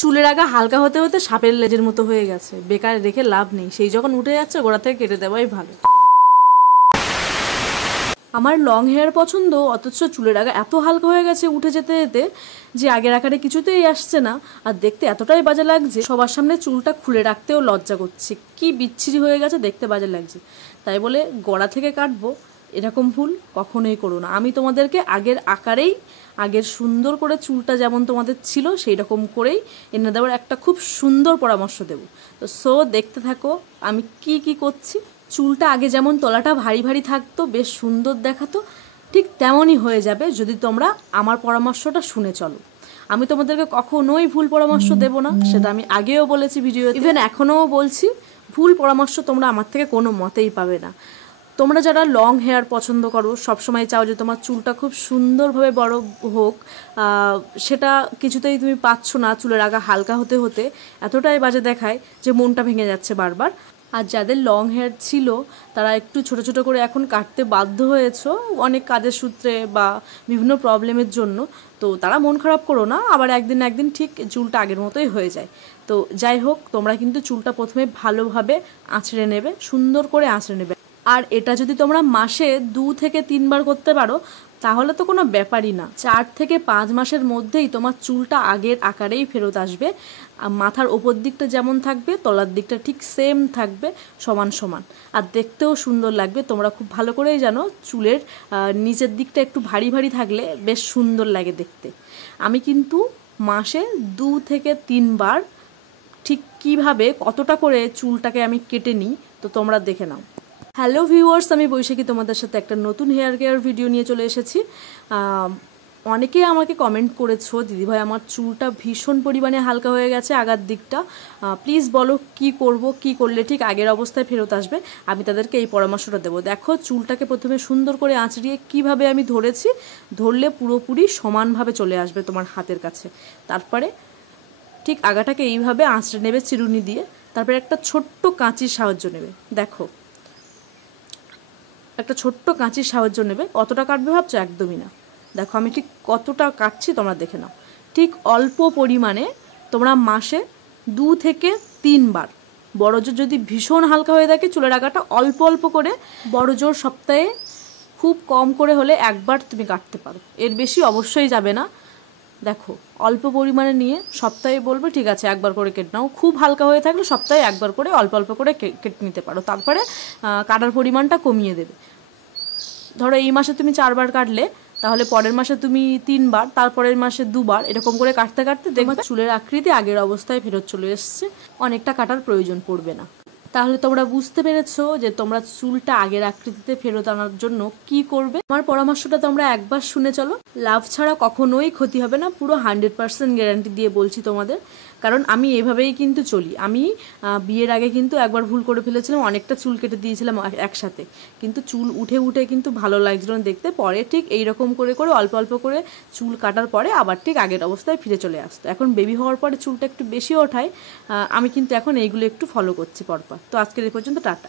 চুলের আগা হালকা হতে হতে সাপের লেজের মতো হয়ে গেছে, বেকার রেখে লাভ নেই, সেই যখন উঠে যাচ্ছে গোড়া থেকে কেটে দেওয়াই ভালো। আমার লং হেয়ার পছন্দ, অথচ চুলের আগা এত হালকা হয়ে গেছে উঠে যেতে যেতে যে আগের আকারে কিছুতেই আসছে না, আর দেখতে এতটাই বাজে লাগছে, সবার সামনে চুলটা খুলে রাখতেও লজ্জা করছে, কি বিচ্ছিরি হয়ে গেছে, দেখতে বাজে লাগছে। তাই বলে গোড়া থেকে কাটবো, এরকম ভুল কখনোই করো না। আমি তোমাদেরকে আগের আকারেই, আগের সুন্দর করে চুলটা যেমন তোমাদের ছিল সেই রকম করেই এনে দেওয়ার একটা খুব সুন্দর পরামর্শ দেব। তো দেখতে থাকো আমি কি কি করছি। চুলটা আগে যেমন তলাটা ভারী ভারী থাকতো, বেশ সুন্দর দেখাতো, ঠিক তেমনই হয়ে যাবে যদি তোমরা আমার পরামর্শটা শুনে চলো। আমি তোমাদেরকে কখনোই ভুল পরামর্শ দেব না, সেটা আমি আগেও বলেছি ভিডিও, ইভেন এখনও বলছি, ভুল পরামর্শ তোমরা আমার থেকে কোনো মতেই পাবে না। তোমরা যারা লং হেয়ার পছন্দ করো, সবসময় চাও যে তোমার চুলটা খুব সুন্দরভাবে বড় হোক, সেটা কিছুতেই তুমি পাচ্ছ না, চুলের আগা হালকা হতে হতে এতটাই বাজে দেখায় যে মনটা ভেঙে যাচ্ছে বারবার। আর যাদের লং হেয়ার ছিল তারা একটু ছোট ছোট করে এখন কাটতে বাধ্য হয়েছো অনেক কাজের সূত্রে বা বিভিন্ন প্রবলেমের জন্য, তো তারা মন খারাপ করো না, আবার একদিন একদিন ঠিক চুলটা আগের মতোই হয়ে যায়। তো যাই হোক, তোমরা কিন্তু চুলটা প্রথমে ভালোভাবে আঁচড়ে নেবে, সুন্দর করে আঁচড়ে নেবে। আর এটা যদি তোমরা মাসে 2 থেকে 3 বার করতে পারো তাহলে তো কোনো ব্যাপারই না। 4 থেকে 5 মাসের মধ্যেই তোমার চুলটা আগের আকারেই ফেরত আসবে। মাথার ওপর দিকটা যেমন থাকবে তলার দিকটা ঠিক সেম থাকবে, সমান সমান, আর দেখতেও সুন্দর লাগবে। তোমরা খুব ভালো করেই জানো চুলের নিচের দিকটা একটু ভারী ভারী থাকলে বেশ সুন্দর লাগে দেখতে। আমি কিন্তু মাসে 2 থেকে 3 বার ঠিক কিভাবে কতটা করে চুলটাকে আমি কেটে নিই, তো তোমরা দেখে নাও। হ্যালো ভিউয়ার্স, আমি বৈশাখী তোমাদের সাথে একটা নতুন হেয়ার কেয়ার ভিডিও নিয়ে চলে এসেছি। অনেকেই আমাকে কমেন্ট করেছো, দিদিভাই আমার চুলটা ভীষণ পরিমাণে হালকা হয়ে গেছে আগার দিকটা, প্লিজ বলো কি করব, কি করলে ঠিক আগের অবস্থায় ফেরত আসবে। আমি তাদেরকে এই পরামর্শটা দেবো। দেখো, চুলটাকে প্রথমে সুন্দর করে আঁচড়িয়ে কিভাবে আমি ধরেছি, ধরলে পুরোপুরি সমানভাবে চলে আসবে তোমার হাতের কাছে। তারপরে ঠিক আগাটাকে এইভাবে আঁচড়ে নেবে চিরুনি দিয়ে, তারপরে একটা ছোট্ট কাঁচির সাহায্য নেবে। দেখো, একটা ছোট্ট কাঁচির সাহায্য নেবে। কতটা কাটবে ভাবছো? একদমই না। দেখো আমি ঠিক কতটা কাটছি তোমরা দেখে নাও। ঠিক অল্প পরিমাণে তোমরা মাসে 2 থেকে 3 বার, বড় জোর যদি ভীষণ হালকা হয়ে থাকে চুলের আগাটা, অল্প অল্প করে, বড় জোর সপ্তাহে খুব কম করে হলে একবার তুমি কাটতে পারো, এর বেশি অবশ্যই যাবে না। দেখো অল্প পরিমাণে নিয়ে সপ্তাহে বলবে ঠিক আছে একবার করে কেটে নাও। খুব হালকা হয়ে থাকলে সপ্তাহে একবার করে অল্প অল্প করে কেটে নিতে পারো। তারপরে কাটার পরিমাণটা কমিয়ে দেবে। ধরো এই মাসে তুমি 4 বার কাটলে, তাহলে পরের মাসে তুমি 3 বার, তারপরের মাসে 2 বার, এরকম করে কাটতে কাটতে দেখবে চুলের আকৃতি আগের অবস্থায় ফেরত চলে এসছে, অনেকটা কাটার প্রয়োজন পড়বে না। তাহলে তোমরা বুঝতে পেরেছো যে তোমরা চুলটা আগের আকৃতিতে ফেরত আনার জন্য কি করবে। আমার পরামর্শটা তোমরা একবার শুনে চলো, লাভ ছাড়া কখনোই ক্ষতি হবে না, পুরো 100% গ্যারান্টি দিয়ে বলছি তোমাদের। কারণ আমি এভাবেই কিন্তু চলি। আমি বিয়ের আগে কিন্তু একবার ভুল করে ফেলেছিলাম, অনেকটা চুল কেটে দিয়েছিলাম একসাথে, কিন্তু চুল উঠে উঠে কিন্তু ভালো লাগছিল না দেখতে। পরে ঠিক এইরকম করে করে অল্প অল্প করে চুল কাটার পরে আবার ঠিক আগের অবস্থায় ফিরে চলে আসতো। এখন বেবি হওয়ার পরে চুলটা একটু বেশি ওঠায়, আমি কিন্তু এখন এইগুলো একটু ফলো করছি পরপর। তো আজকের এই পর্যন্ত, টাটা।